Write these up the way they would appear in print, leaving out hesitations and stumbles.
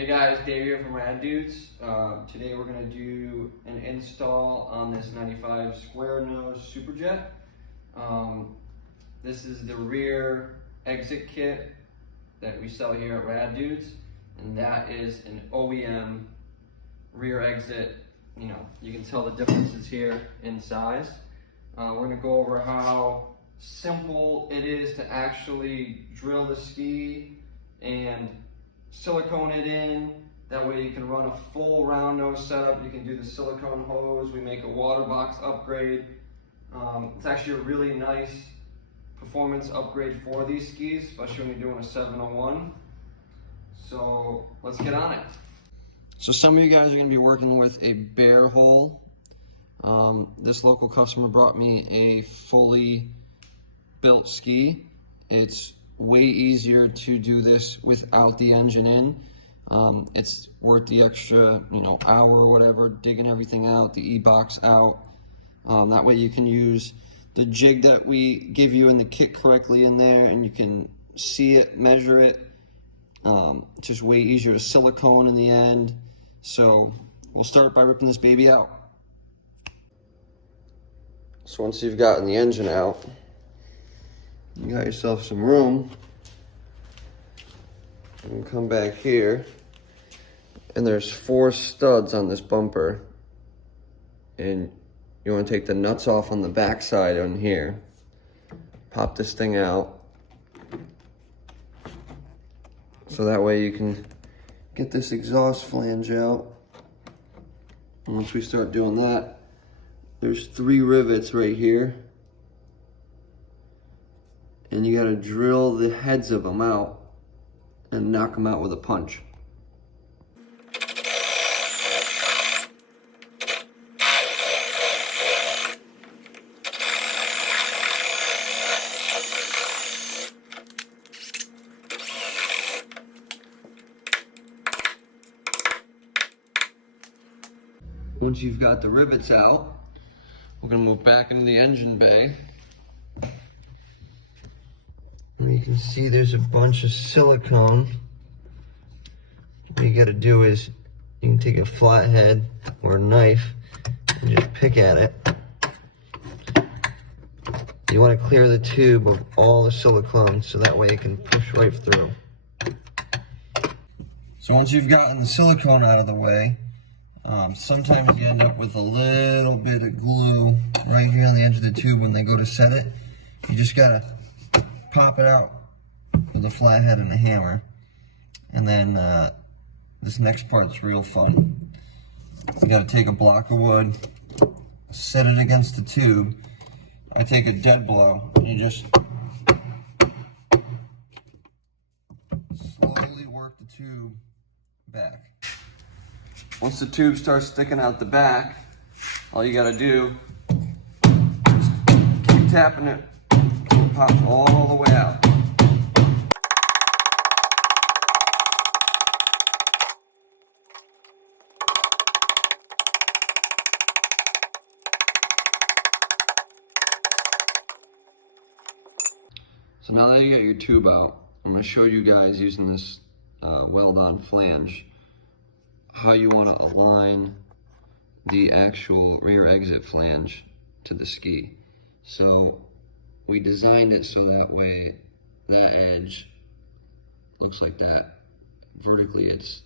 Hey guys, Dave here from Rad Dudes. Today we're going to do an install on this 95 square nose Superjet. This is the rear exit kit that we sell here at Rad Dudes, and that is an OEM rear exit. You can tell the differences here in size. We're going to go over how simple it is to actually drill the ski and silicone it in. That way you can run a full round nose setup. You can do the silicone hose. We make a water box upgrade. It's actually a really nice performance upgrade for these skis, especially when you're doing a 701. So let's get on it. So some of you guys are going to be working with a bare hole. This local customer brought me a fully built ski. It's way easier to do this without the engine in. It's worth the extra, hour or whatever, digging everything out, the e-box out. That way you can use the jig that we give you in the kit correctly in there, and you can see it, measure it. It's just way easier to silicone in the end. So we'll start by ripping this baby out. So once you've gotten the engine out, you got yourself some room. You can come back here, and there's 4 studs on this bumper, and you want to take the nuts off on the back side on here. Pop this thing out, so that way you can get this exhaust flange out. And once we start doing that, there's 3 rivets right here, and you got to drill the heads of them out and knock them out with a punch. Once you've got the rivets out, we're going to move back into the engine bay. And you can see there's a bunch of silicone. What you got to do is you can take a flathead or a knife and just pick at it. You want to clear the tube of all the silicone so that way it can push right through. So once you've gotten the silicone out of the way, sometimes you end up with a little bit of glue right here on the edge of the tube when they go to set it. You just gotta pop it out with a flathead and a hammer. And then this next part's real fun. You gotta take a block of wood, set it against the tube. I take a dead blow, and you just slowly work the tube back. Once the tube starts sticking out the back, all you gotta do is keep tapping it, and pop all the way out. So now that you got your tube out, I'm gonna show you guys using this weld-on flange how you want to align the actual rear exit flange to the ski. So we designed it so that way that edge looks like that. Vertically it's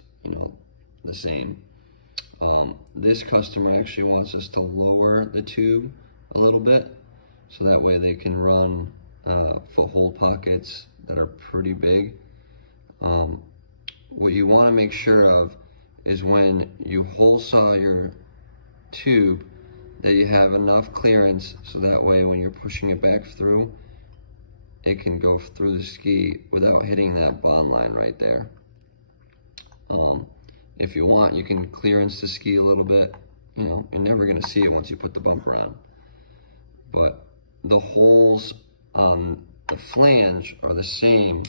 the same. This customer actually wants us to lower the tube a little bit so that way they can run foothold pockets that are pretty big. What you want to make sure of is when you hole saw your tube that you have enough clearance so that way when you're pushing it back through, it can go through the ski without hitting that bond line right there. If you want, you can clearance the ski a little bit. You're never going to see it once you put the bumper on. But the holes on the flange are the same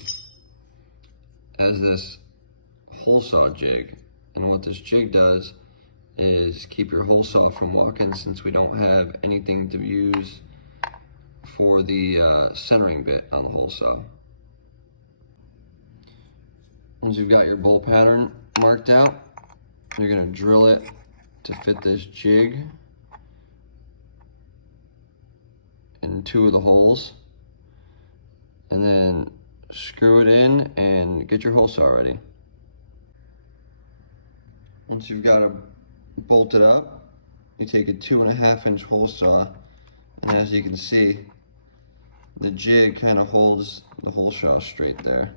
as this hole saw jig. And what this jig does is keep your hole saw from walking, since we don't have anything to use for the centering bit on the hole saw. Once you've got your bolt pattern marked out, you're gonna drill it to fit this jig in 2 of the holes, and then screw it in and get your hole saw ready. Once you've got it bolted up, you take a 2.5-inch hole saw, and as you can see, the jig kind of holds the hole saw straight there.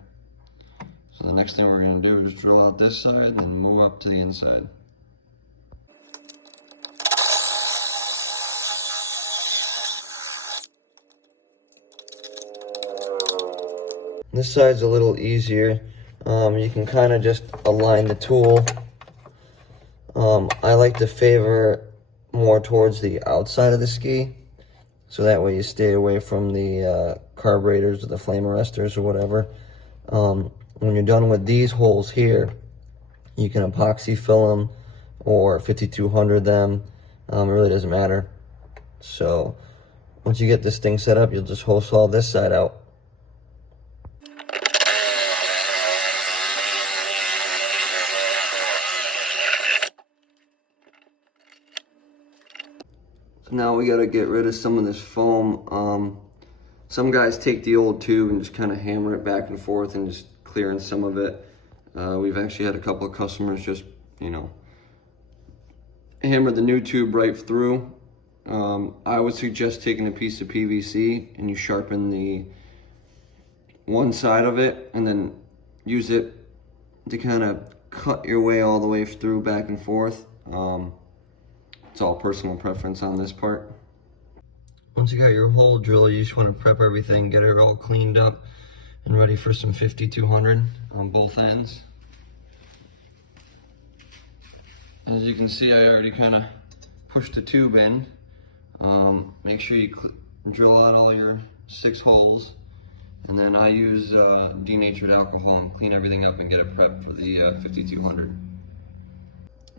So the next thing we're going to do is drill out this side and then move up to the inside. This side's a little easier. You can kind of just align the tool. I like to favor more towards the outside of the ski, so that way you stay away from the carburetors or the flame arresters or whatever. When you're done with these holes here, you can epoxy fill them or 5200 them. It really doesn't matter. So once you get this thing set up, you'll just hole saw this side out. So now we gotta get rid of some of this foam. Some guys take the old tube and just kind of hammer it back and forth and just clearing some of it. We've actually had a couple of customers just, hammer the new tube right through. I would suggest taking a piece of PVC and you sharpen the one side of it and then use it to kind of cut your way all the way through back and forth. It's all personal preference on this part. Once you got your hole drill, you just want to prep everything, get it all cleaned up and ready for some 5200 on both ends. As you can see, I already kind of pushed the tube in. Make sure you drill out all your 6 holes, and then I use denatured alcohol and clean everything up and get it prepped for the 5200.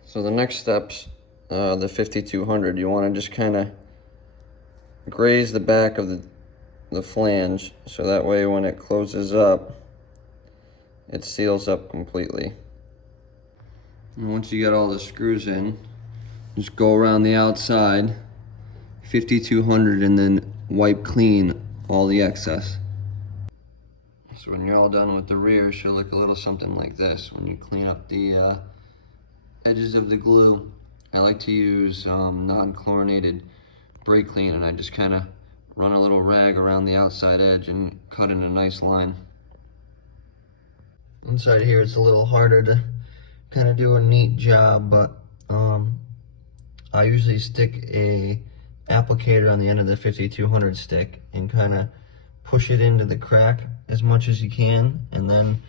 So the next steps, the 5200, you want to just kind of graze the back of the flange, so that way when it closes up, it seals up completely. And once you get all the screws in, just go around the outside 5200 and then wipe clean all the excess. So when you're all done with the rear, it should look a little something like this. When you clean up the edges of the glue, I like to use non-chlorinated brake clean, and I just kind of run a little rag around the outside edge and cut in a nice line. Inside here it's a little harder to kind of do a neat job, but I usually stick a applicator on the end of the 5200 stick and kind of push it into the crack as much as you can, and then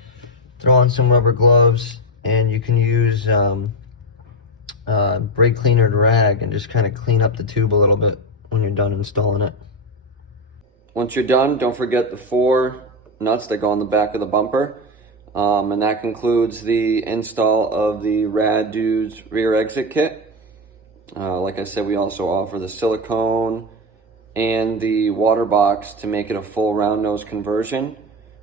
throw on some rubber gloves, and you can use brake cleaner rag and just kind of clean up the tube a little bit when you're done installing it. Once you're done, don't forget the 4 nuts that go on the back of the bumper. And that concludes the install of the Rad Dudes rear exit kit. Like I said, we also offer the silicone and the water box to make it a full round nose conversion.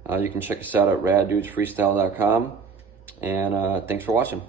You can check us out at raddudesfreestyle.com. And thanks for watching.